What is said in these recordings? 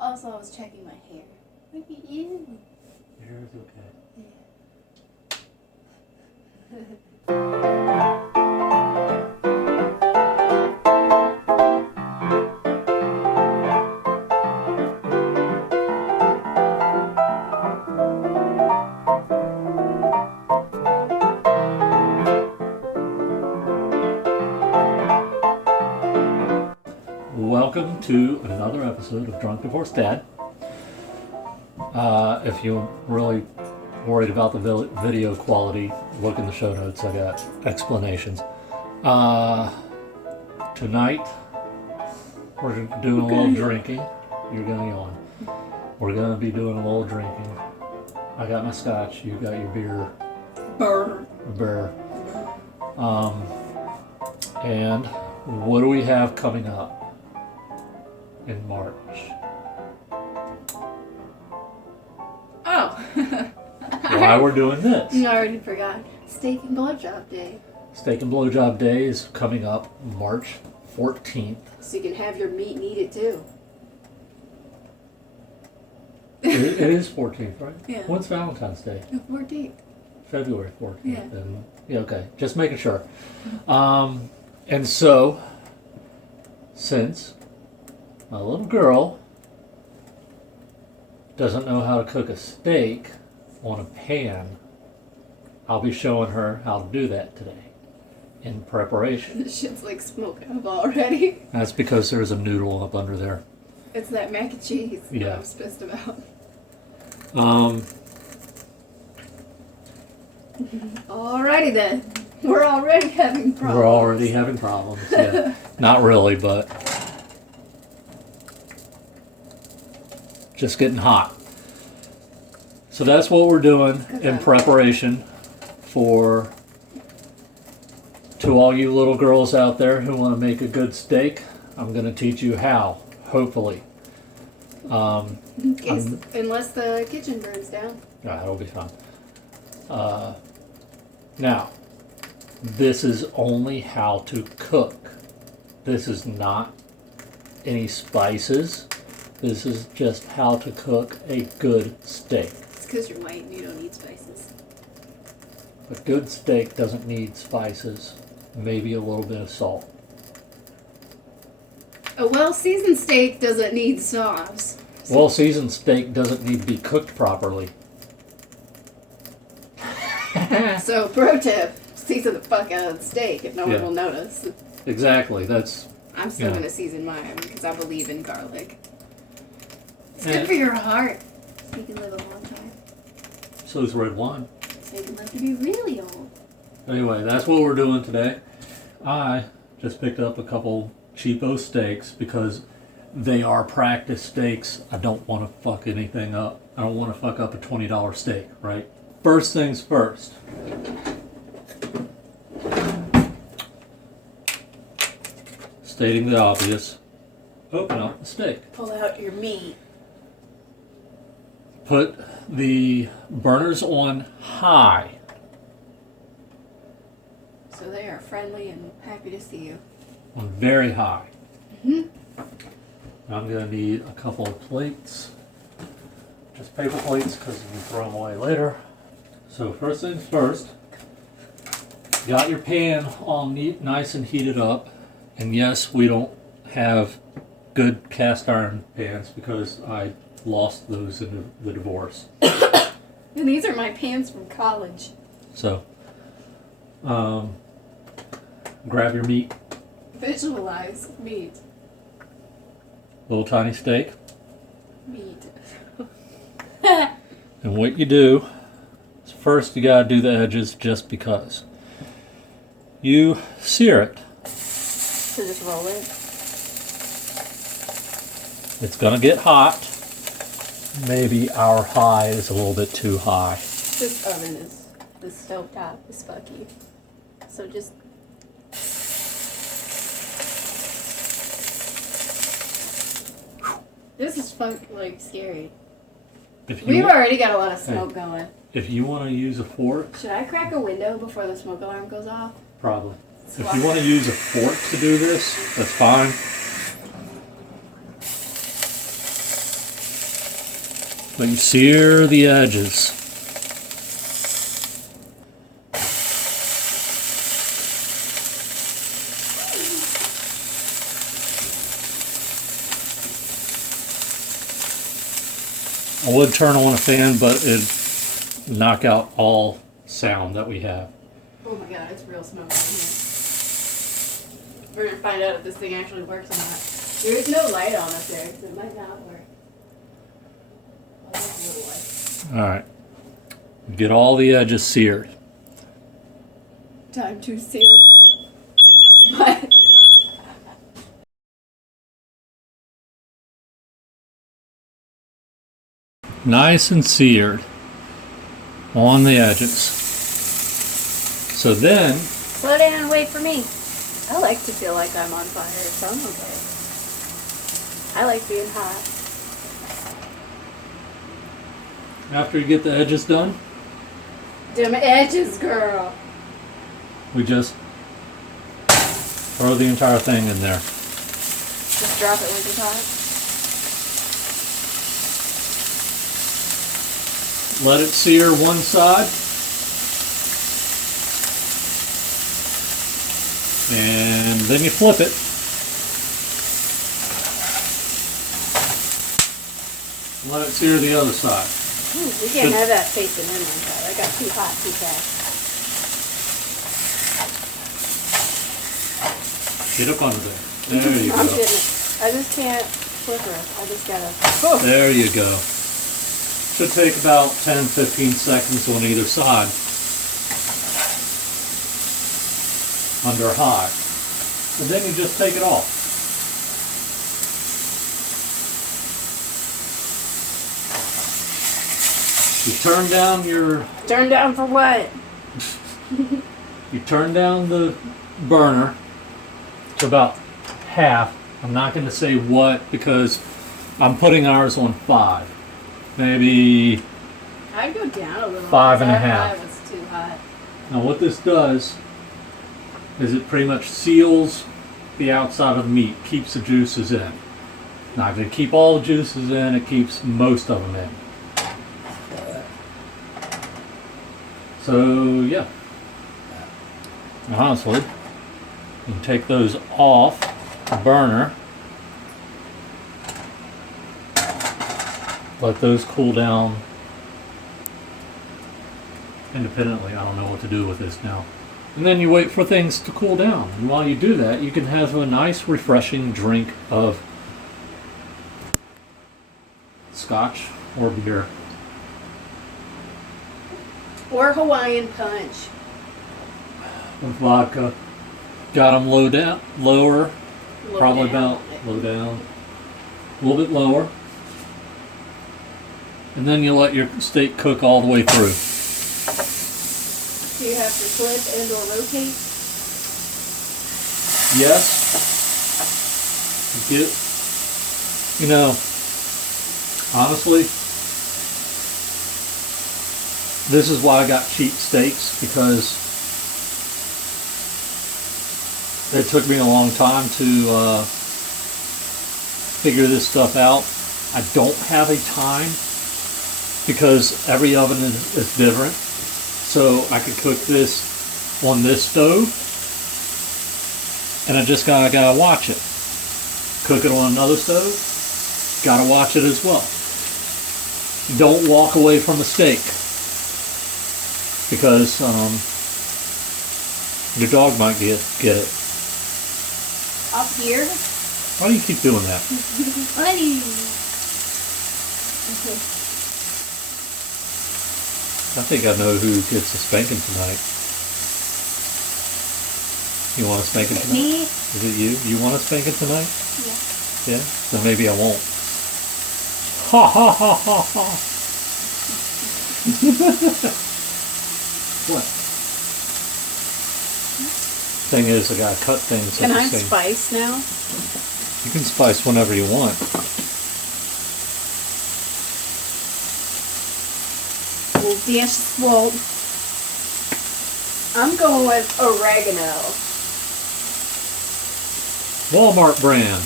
Also, I was checking my hair. Look at you. Your hair is okay. Welcome to another episode of Drunk Divorced Dad. If you're really worried about the video quality, look in the show notes. I got explanations. Tonight, we're doing a little drinking. You're going to yawn. We're going to be doing a little drinking. I got my scotch. You got your beer. Beer. And what do we have coming up in March? Oh. Why we're doing this? I already forgot. Steak and Blowjob Day. Steak and Blowjob Day is coming up March 14th. So you can have your meat and eat it too. It is 14th, right? Yeah. When's Valentine's Day? The 14th. February 14th. Yeah. And, yeah, okay. Just making sure. And so, since my little girl doesn't know how to cook a steak on a pan, I'll be showing her how to do that today in preparation. This shit's like smoking up already. That's because there's a noodle up under there. It's that mac and cheese that Yeah. I was pissed about. Alrighty then. We're already having problems. We're already having problems. Yeah. Not really, but just getting hot. So that's what we're doing in preparation for, to all you little girls out there who want to make a good steak, I'm going to teach you how, hopefully. Unless the kitchen burns down. That'll be fun. Now, this is only how to cook. This is not any spices. This is just how to cook a good steak. It's because you're white and you don't need spices. A good steak doesn't need spices. Maybe a little bit of salt. A well-seasoned steak doesn't need sauce. Well-seasoned steak doesn't need to be cooked properly. So, pro tip, season the fuck out of the steak if no one Yeah. will notice. Exactly. That's I'm still Yeah. going to season mine because I believe in garlic. It's And- good for your heart. So you can live a long time. so is red wine. So you can live to be really old. Anyway, that's what we're doing today. I just picked up a couple cheapo steaks because they are practice steaks. I don't want to fuck anything up. I don't want to fuck up a $20 steak, right? First things first. Stating the obvious, open up the steak. Pull out your meat. Put the burners on high. So they are friendly and happy to see you. On very high. Mm-hmm. I'm going to need a couple of plates. Just paper plates because we throw them away later. So first things first, got your pan all neat, nice and heated up. And yes, we don't have good cast iron pans because I lost those in the divorce. And these are my pants from college. So, grab your meat. Visualize meat. Little tiny steak. Meat. And what you do is first you gotta do the edges just because. You sear it. So just roll it. It's gonna get hot. Maybe our high is a little bit too high. This oven is, the stove top is fucky. So just... This is like scary. We've already got a lot of smoke going. If you want to use a fork, Should I crack a window before the smoke alarm goes off? probably. If you want to use a fork to do this, that's fine. But you sear the edges. I would turn on a fan, but it'd knock out all sound that we have. Oh my god, it's real smoky in here. We're gonna find out if this thing actually works or not. There is no light on up there, so it might not work. Oh, there's a little light. Alright. Get all the edges seared. Time to sear. What? Nice and seared on the edges. So then, Slow down and wait for me. I like to feel like I'm on fire, so I'm okay. I like being hot. after you get the edges done, Them edges, girl. we just throw the entire thing in there. Just drop it when it's hot. Let it sear one side. And then you flip it. Let it sear the other side. Ooh, we can't have that facing in on top. I got too hot too fast. Get up under there. There you I'm go. getting it. I just can't flip her. I just gotta. Oh. There you go. Should take about 10-15 seconds on either side. Under high. And then you just take it off. You turn down your... Turn down for what? You turn down the burner to about half. I'm not going to say what because I'm putting ours on 5. Maybe I'd go down a little. 5 and a That half. pie was too hot. Now what this does is it pretty much seals the outside of the meat, keeps the juices in. Not going to keep all the juices in, it keeps most of them in. So yeah, honestly, you can take those off the burner, let those cool down independently. I don't know what to do with this now. And then you wait for things to cool down. And while you do that, you can have a nice refreshing drink of scotch or beer. Or Hawaiian punch. With vodka. Got them low down, lower, Low probably down. about low down, a little bit lower. And then you let your steak cook all the way through. Do you have to flip and or rotate? Yes. Get, you know, honestly, this is why I got cheap steaks, because it took me a long time to figure this stuff out. I don't have a time because every oven is different. So I could cook this on this stove, and I just gotta watch it. Cook it on another stove, gotta watch it as well. Don't walk away from a steak, because your dog might get it. Up here? Why do you keep doing that? Buddy. I think I know who gets a spanking tonight. You want a spanking tonight? Me? Is it you? You want a spanking tonight? Yeah. Yeah? Then maybe I won't. Ha ha ha ha ha! What? Thing is, I gotta cut things Can at the I same. spice now? You can spice whenever you want. Yes, well, I'm going with oregano. Walmart brand.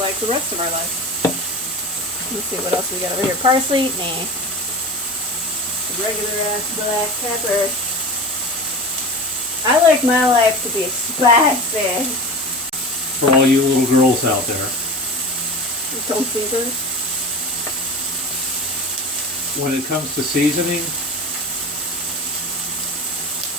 Like the rest of our life. Let's see what else we got over here. Parsley? Nah. Regular ass black pepper. I like my life to be spicy. For all you little girls out there. Don't season. When it comes to seasoning,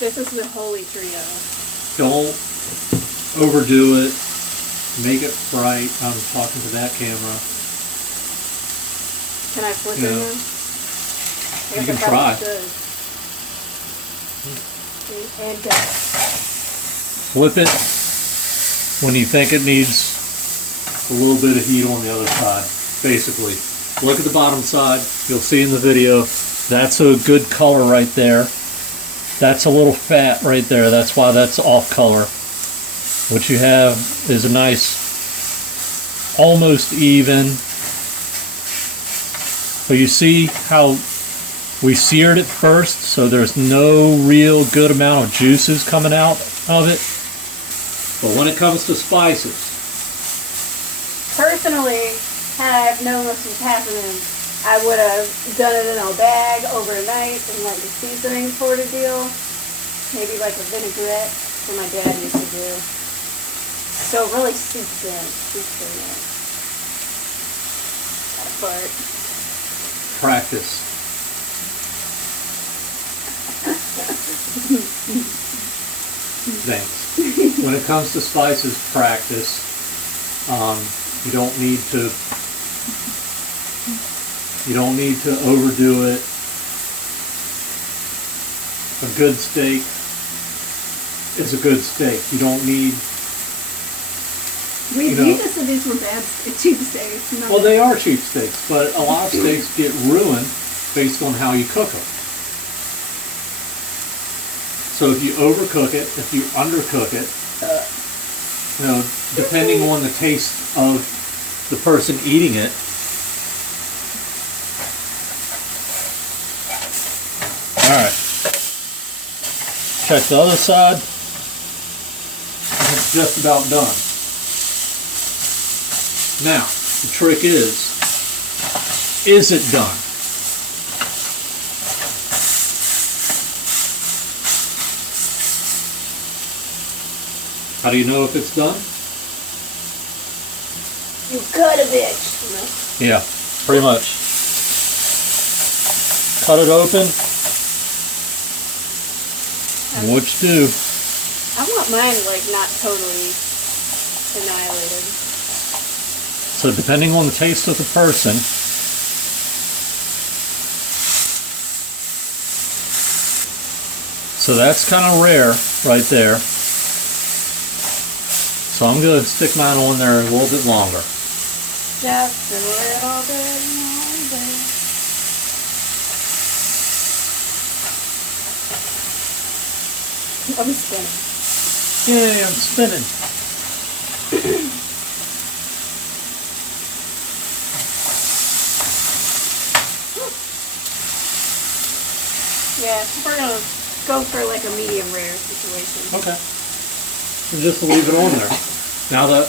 This is the holy trio. don't overdo it. Make it right. I'm talking to that camera. Can I flip Yeah. it now? You can try. And Flip it when you think it needs a little bit of heat on the other side. Basically, look at the bottom side. You'll see in the video. That's a good color right there. That's a little fat right there. That's why that's off color. What you have is a nice, almost even. But you see how we seared it first, so there's no real good amount of juices coming out of it. But when it comes to spices, personally, had I known this was happening, I would have done it in a bag overnight and like the seasoning sort of deal. Maybe like a vinaigrette that my dad used to do. So it really seeps in. Got a fart. practice. Thanks. When it comes to spices, practice. You don't need to overdo it. A good steak is a good steak. You don't need. You just said these were bad, cheap steaks. Well, they are cheap steaks, but a lot of steaks get ruined based on how you cook them. So if you overcook it, if you undercook it, depending on the taste of the person eating it. All right. Check the other side. It's just about done. Now, the trick is it done? How do you know if it's done? You cut a bitch. Yeah, pretty much. Cut it open. And what you do? I want mine like not totally annihilated. So depending on the taste of the person, so that's kind of rare right there. So I'm going to stick mine on there a little bit longer. Just a little bit longer. I'm spinning. Yay, I'm spinning. Yeah, we're going to go for like a medium rare situation. Okay. And just leave it on there. Now the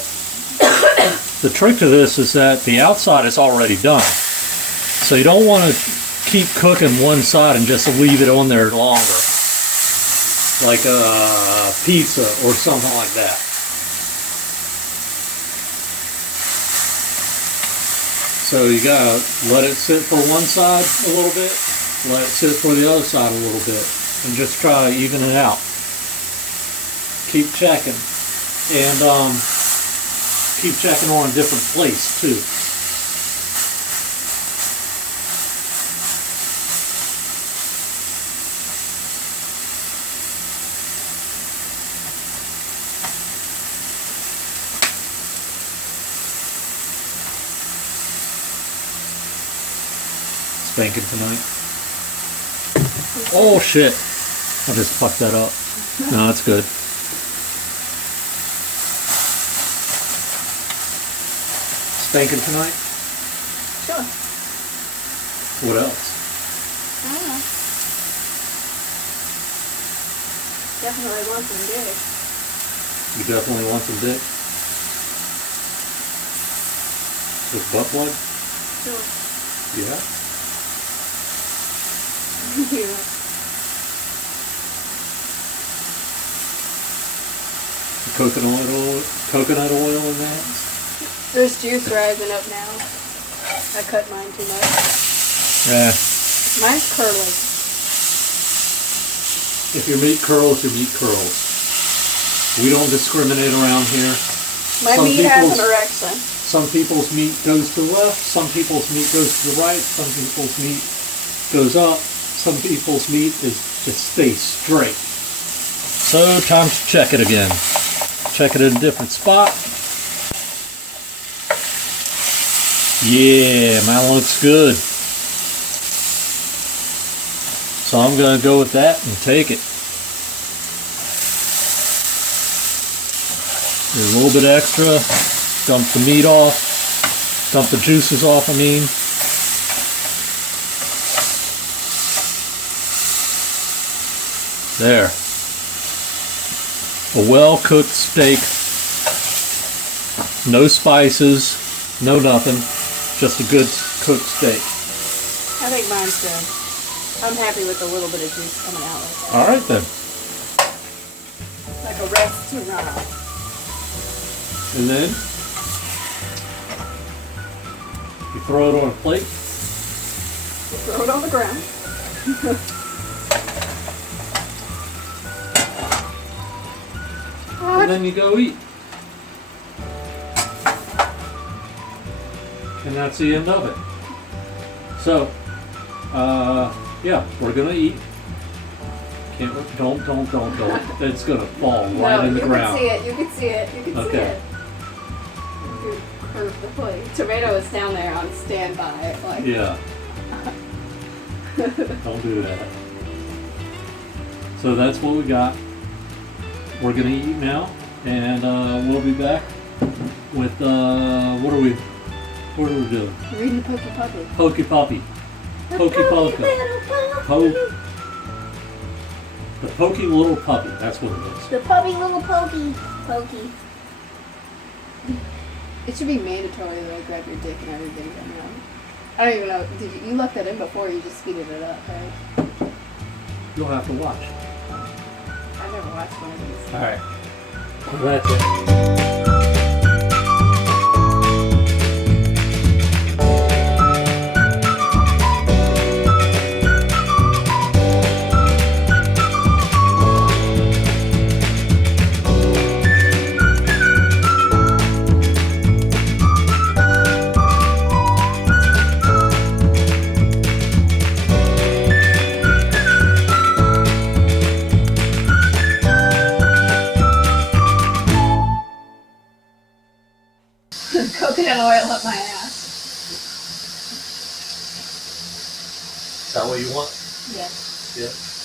trick to this is that the outside is already done. So you don't want to keep cooking one side and just leave it on there longer. Like a pizza or something like that. So you gotta let it sit for one side a little bit, let it sit for the other side a little bit, and just try to even it out. Keep checking, and keep checking on a different place too. Spanking tonight. Oh shit! I just fucked that up. No, that's good. Spanking tonight? Sure. What else? I don't know. Definitely want some dick. You definitely want some dick? With butt plug? Sure. Yeah. Yeah. Coconut oil in that. There's juice rising up now. I cut mine too much. Yeah. Mine's curly. If your meat curls, your meat curls. We don't discriminate around here. My Some meat has people's- an erection. Some people's meat goes to the left, some people's meat goes to the right, some people's meat goes up, some people's meat just stays straight. So time to check it again. Check it in a different spot. Yeah, mine looks good. So I'm gonna go with that and take it. There's a little bit extra. Dump the meat off. Dump the juices off, I mean. There. A well-cooked steak. No spices, no nothing. Just a good cooked steak. I think mine's good. I'm happy with a little bit of juice coming out like that. Alright then. Like a restaurant. And then you throw it on a plate. Throw it on the ground. And then you go eat. And that's the end of it. So, yeah, we're gonna eat. Don't. It's gonna fall right in the ground. You can see it. You can see Okay. it. You curve the plate. Tomato is down there on standby. Like. Yeah. Don't do that. So that's what we got. We're gonna eat now, and we'll be back with what are we doing? Reading the Pokey Puppy. Pokey Puppy. Pokey Poke. The Pokey Little Puppy. That's what it is. The puppy little pokey. Pokey. It should be mandatory to like grab your dick and everything. I don't even know. Did you looked that in before? Or you just speeded it up, right? You'll have to watch. I never watched one of these. All right. Well, that's it. Coconut oil up my ass. Is that what you want? Yes. Yeah.